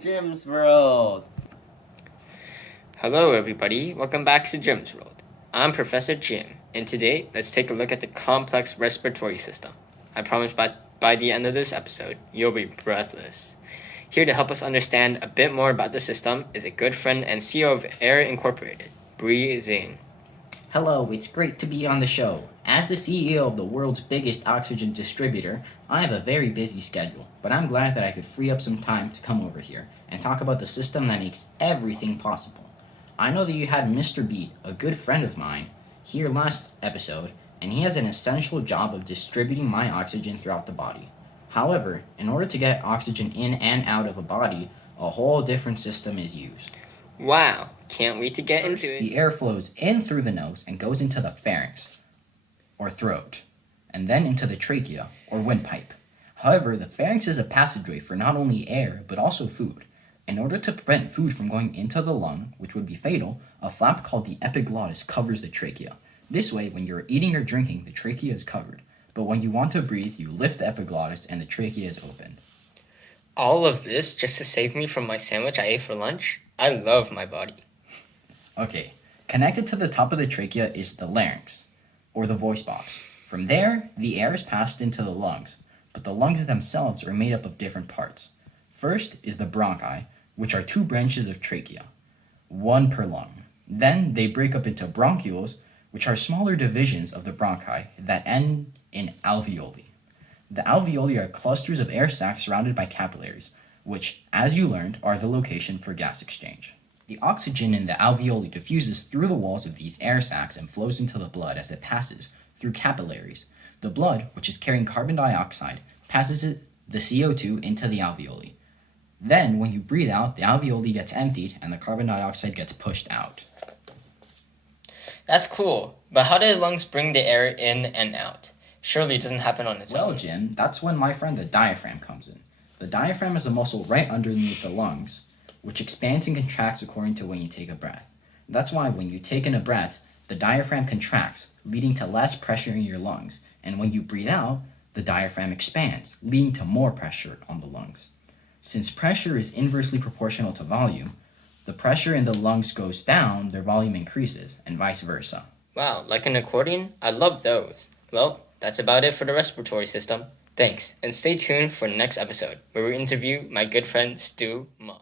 Jim's World! Hello everybody, welcome back to Jim's World. I'm Professor Jim, and today let's take a look at the complex respiratory system. I promise by the end of this episode, you'll be breathless. Here to help us understand a bit more about the system is a good friend and CEO of Air Incorporated, Bree Zane. Hello, it's great to be on the show. As the CEO of the world's biggest oxygen distributor, I have a very busy schedule, but I'm glad that I could free up some time to come over here and talk about the system that makes everything possible. I know that you had Mr. B, a good friend of mine, here last episode, and he has an essential job of distributing my oxygen throughout the body. However, in order to get oxygen in and out of a body, a whole different system is used. Wow, can't wait to get into it. The air flows in through the nose and goes into the pharynx, or throat, and then into the trachea, or windpipe. However, the pharynx is a passageway for not only air, but also food. In order to prevent food from going into the lung, which would be fatal, a flap called the epiglottis covers the trachea. This way, when you're eating or drinking, the trachea is covered. But when you want to breathe, you lift the epiglottis and the trachea is opened. All of this just to save me from my sandwich I ate for lunch? I love my body. Okay, connected to the top of the trachea is the larynx, or the voice box. From there, the air is passed into the lungs, but the lungs themselves are made up of different parts. First is the bronchi, which are two branches of trachea, one per lung. Then they break up into bronchioles, which are smaller divisions of the bronchi that end in alveoli. The alveoli are clusters of air sacs surrounded by capillaries, which, as you learned, are the location for gas exchange. The oxygen in the alveoli diffuses through the walls of these air sacs and flows into the blood as it passes through capillaries. The blood, which is carrying carbon dioxide, passes the CO2 into the alveoli. Then, when you breathe out, the alveoli gets emptied and the carbon dioxide gets pushed out. That's cool, but how do the lungs bring the air in and out? Surely it doesn't happen on its own. Well, Jim, that's when my friend the diaphragm comes in. The diaphragm is a muscle right underneath the lungs, which expands and contracts according to when you take a breath. That's why when you take in a breath, the diaphragm contracts, leading to less pressure in your lungs, and when you breathe out, the diaphragm expands, leading to more pressure on the lungs. Since pressure is inversely proportional to volume, the pressure in the lungs goes down, their volume increases, and vice versa. Wow, like an accordion? I love those. Well, that's about it for the respiratory system. Thanks, and stay tuned for the next episode, where we interview my good friend Stu Ma.